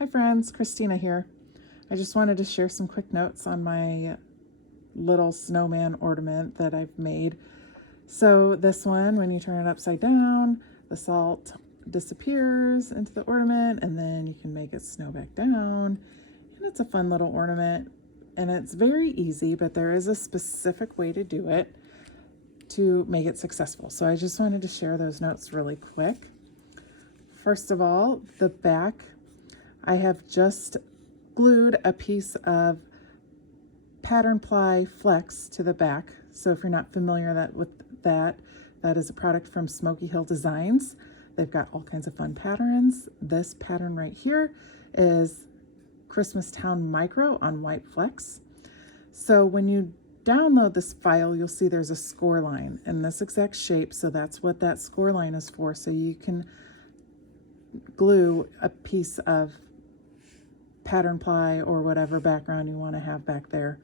Hi friends, Christina here. I just wanted to share some quick notes on my little snowman ornament that I've made. So this one, when you turn it upside down, the salt disappears into the ornament and then you can make it snow back down. And it's a fun little ornament and it's very easy, but there is a specific way to do it to make it successful. So I just wanted to share those notes really quick. First of all, the back, I have just glued a piece of pattern ply flex to the back. So if you're not familiar with that is a product from Smoky Hill Designs. They've got all kinds of fun patterns. This pattern right here is Christmas Town Micro on white flex. So when you download this file, you'll see there's a score line in this exact shape. So that's what that score line is for. So you can glue a piece of pattern ply or whatever background you want to have back there.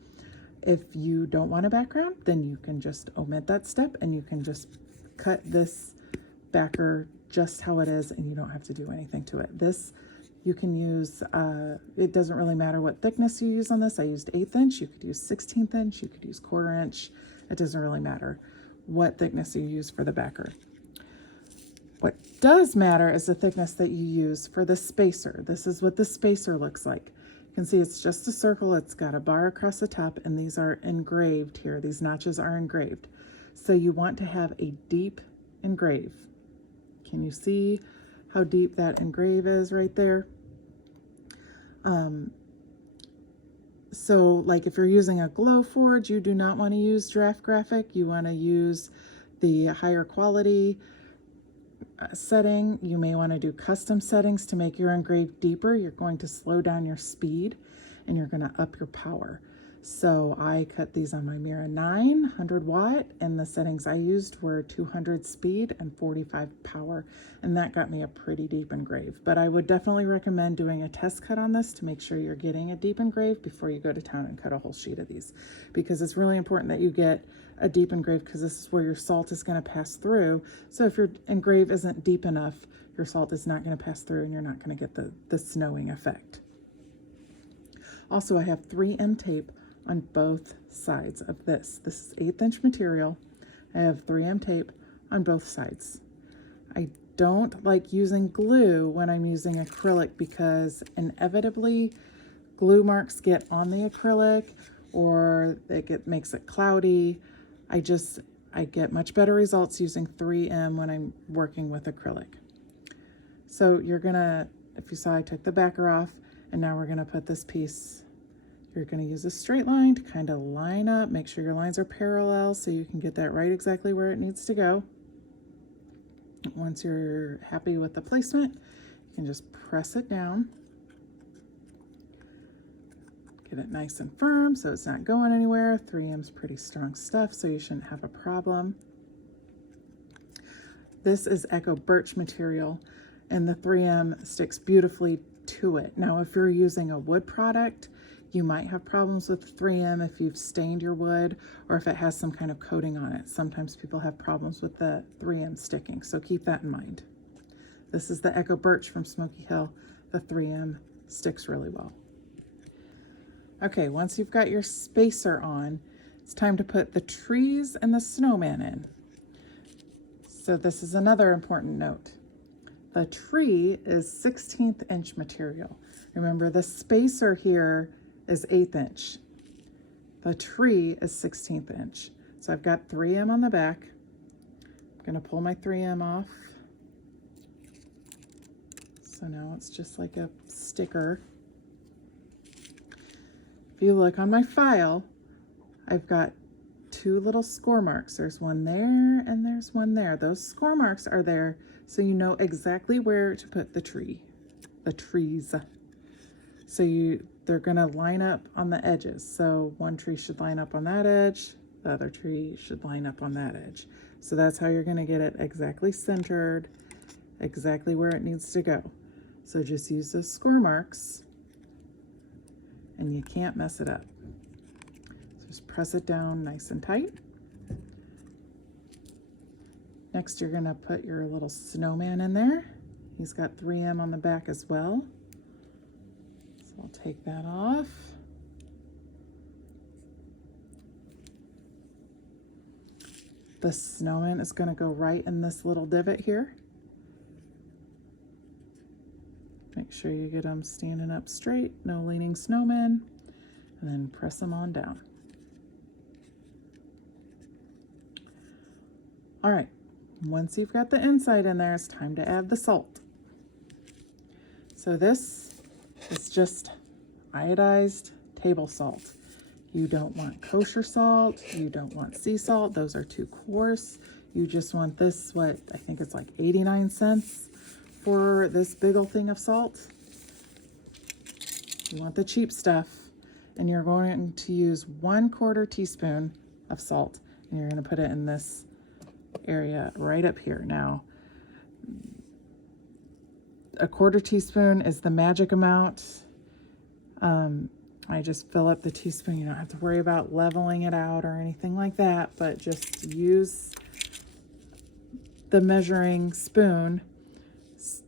If you don't want a background, then you can just omit that step and you can just cut this backer just how it is and you don't have to do anything to it. This you can use, it doesn't really matter what thickness you use on this. I used 1/8 inch, you could use 1/16 inch, you could use 1/4 inch. It doesn't really matter what thickness you use for the backer. What does matter is the thickness that you use for the spacer. This is what the spacer looks like. You can see it's just a circle. It's got a bar across the top and these are engraved here. These notches are engraved. So you want to have a deep engrave. Can you see how deep that engrave is right there? So like if you're using a glow forge, you do not want to use draft graphic. You want to use the higher quality setting. You may want to do custom settings to make your engrave deeper. You're going to slow down your speed and you're going to up your power. So I cut these on my Mira 9 100 watt and the settings I used were 200 speed and 45 power, and that got me a pretty deep engrave. But I would definitely recommend doing a test cut on this to make sure you're getting a deep engrave before you go to town and cut a whole sheet of these, because it's really important that you get a deep engrave because this is where your salt is going to pass through. So if your engrave isn't deep enough, your salt is not going to pass through and you're not going to get the snowing effect. Also, I have 3M tape on both sides of this. This is 1/8 inch material. I have 3M tape on both sides. I don't like using glue when I'm using acrylic because inevitably glue marks get on the acrylic or makes it cloudy. I get much better results using 3M when I'm working with acrylic. So you're gonna, if you saw, I took the backer off and now we're gonna put this piece. You're going to use a straight line to kind of line up, make sure your lines are parallel so you can get that right exactly where it needs to go. Once you're happy with the placement, you can just press it down. Get it nice and firm so it's not going anywhere. 3M's pretty strong stuff, so you shouldn't have a problem. This is Echo Birch material and the 3M sticks beautifully to it. Now, if you're using a wood product, you might have problems with 3M if you've stained your wood or if it has some kind of coating on it. Sometimes people have problems with the 3M sticking, so keep that in mind. This is the Echo Birch from Smoky Hill. The 3M sticks really well. Okay, once you've got your spacer on, it's time to put the trees and the snowman in. So this is another important note. The tree is 1/16 inch material. Remember, the spacer here is 1/8 inch. The tree is 1/16 inch. So I've got 3M on the back. I'm gonna pull my 3M off. So now it's just like a sticker. If you look on my file, I've got 2 little score marks. There's one there and there's one there. Those score marks are there so you know exactly where to put the trees. So they're gonna line up on the edges. So one tree should line up on that edge, the other tree should line up on that edge. So that's how you're gonna get it exactly centered, exactly where it needs to go. So just use those score marks and you can't mess it up. So just press it down nice and tight. Next, you're gonna put your little snowman in there. He's got 3M on the back as well. So I'll take that off. The snowman is going to go right in this little divot here. Make sure you get them standing up straight, no leaning snowmen, and then press them on down. All right, once you've got the inside in there, it's time to add the salt. So this is just iodized table salt. You don't want kosher salt, you don't want sea salt, those are too coarse. You just want this, what, I think it's like 89 cents for this big old thing of salt. You want the cheap stuff, and you're going to use 1/4 teaspoon of salt, and you're going to put it in this area right up here. Now, 1/4 teaspoon is the magic amount. I just fill up the teaspoon. You don't have to worry about leveling it out or anything like that, but just use the measuring spoon,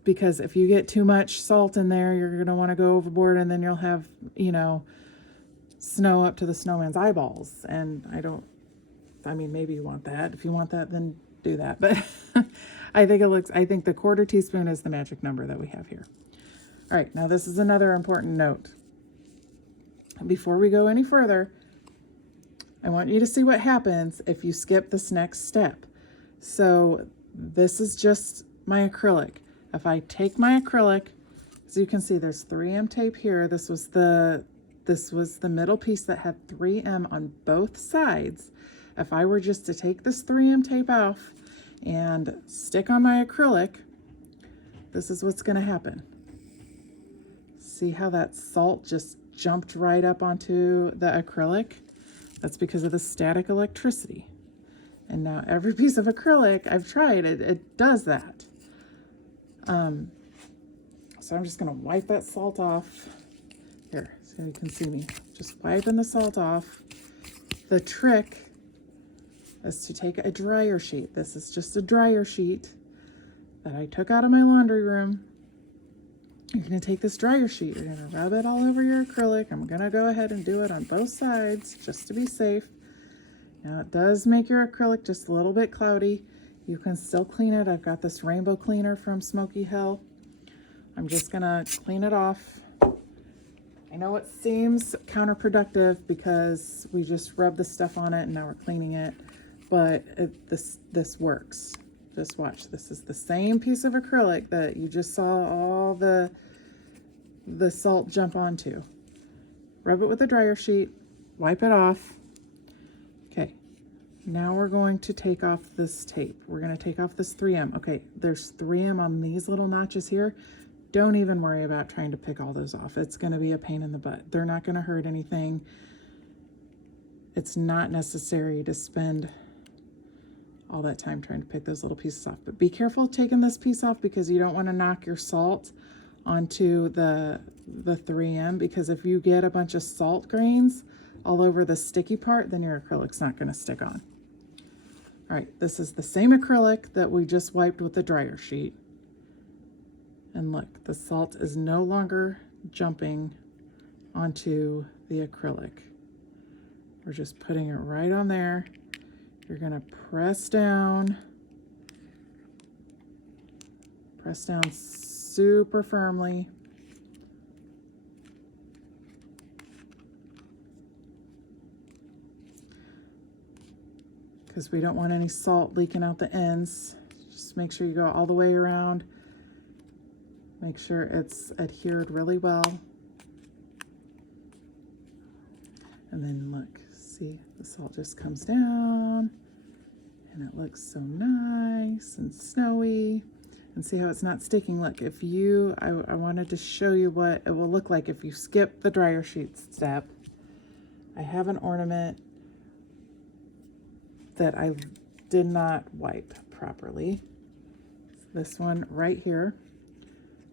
because if you get too much salt in there, you're going to want to go overboard, and then you'll have, you know, snow up to the snowman's eyeballs. And I mean, maybe you want that. If you want that, then do that. But I think the 1/4 teaspoon is the magic number that we have here. All right, now this is another important note. Before we go any further, I want you to see what happens if you skip this next step. So this is just my acrylic. If I take my acrylic, as you can see, there's 3M tape here. This was the middle piece that had 3M on both sides. If I were just to take this 3M tape off and stick on my acrylic, this is what's going to happen. See how that salt just jumped right up onto the acrylic? That's because of the static electricity. And now every piece of acrylic I've tried, it does that. So I'm just going to wipe that salt off. Here, so you can see me. Just wiping the salt off. The trick is to take a dryer sheet. This is just a dryer sheet that I took out of my laundry room. You're going to take this dryer sheet, you're going to rub it all over your acrylic. I'm going to go ahead and do it on both sides just to be safe. Now it does make your acrylic just a little bit cloudy. You can still clean it. I've got this rainbow cleaner from Smoky Hill. I'm just going to clean it off. I know it seems counterproductive because we just rubbed the stuff on it and now we're cleaning it, but this works. Just watch. This is the same piece of acrylic that you just saw all the salt jump onto. Rub it with a dryer sheet, wipe it off. Okay, now we're going to take off this tape. We're going to take off this 3M. Okay, there's 3M on these little notches here. Don't even worry about trying to pick all those off. It's going to be a pain in the butt. They're not going to hurt anything. It's not necessary to spend all that time trying to pick those little pieces off. But be careful taking this piece off because you don't want to knock your salt onto the 3M, because if you get a bunch of salt grains all over the sticky part, then your acrylic's not going to stick on. All right, this is the same acrylic that we just wiped with the dryer sheet. And look, the salt is no longer jumping onto the acrylic. We're just putting it right on there. You're going to press down super firmly. Because we don't want any salt leaking out the ends. Just make sure you go all the way around. Make sure it's adhered really well. And then look, see, the salt just comes down and it looks so nice and snowy. And see how it's not sticking. Look, if you, I wanted to show you what it will look like if you skip the dryer sheet step. I have an ornament that I did not wipe properly. This one right here.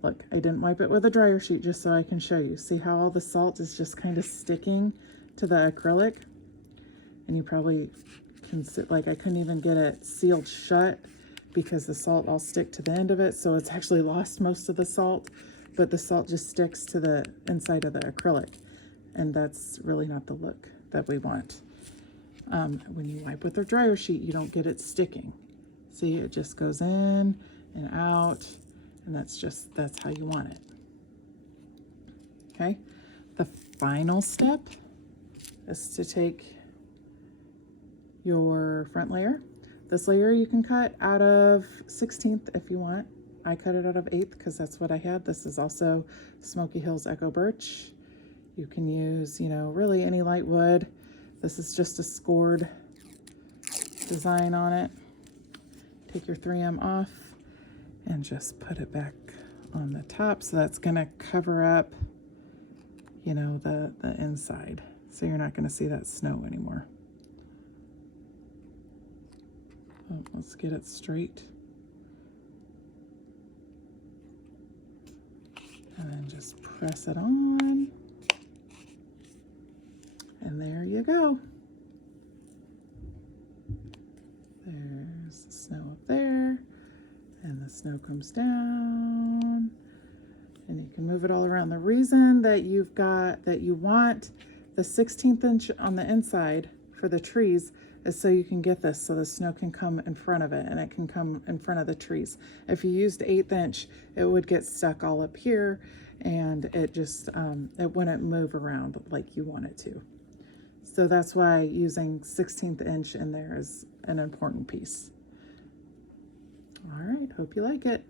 Look, I didn't wipe it with a dryer sheet just so I can show you. See how all the salt is just kind of sticking to the acrylic? And you probably can sit, like I couldn't even get it sealed shut because the salt all stick to the end of it. So it's actually lost most of the salt. but the salt just sticks to the inside of the acrylic, and that's really not the look that we want. When you wipe with a dryer sheet, you don't get it sticking. See, it just goes in and out, and that's how you want it. Okay, the final step is to take your front layer. This layer you can cut out of 16th if you want. I cut it out of 8th because that's what I had. This is also Smoky Hills Echo Birch. You can use, you know, really any light wood. This is just a scored design on it. Take your 3M off and just put it back on the top. So that's gonna cover up, you know, the inside. So you're not gonna see that snow anymore. Oh, let's get it straight. And then just press it on. And there you go. There's the snow up there. And the snow comes down. And you can move it all around. The reason that you want the 16th inch on the inside for the trees is so you can get this, so the snow can come in front of it and it can come in front of the trees. If you used 1/8 inch, it would get stuck all up here, and it just, it wouldn't move around like you want it to. So that's why using 16th inch in there is an important piece. All right, hope you like it.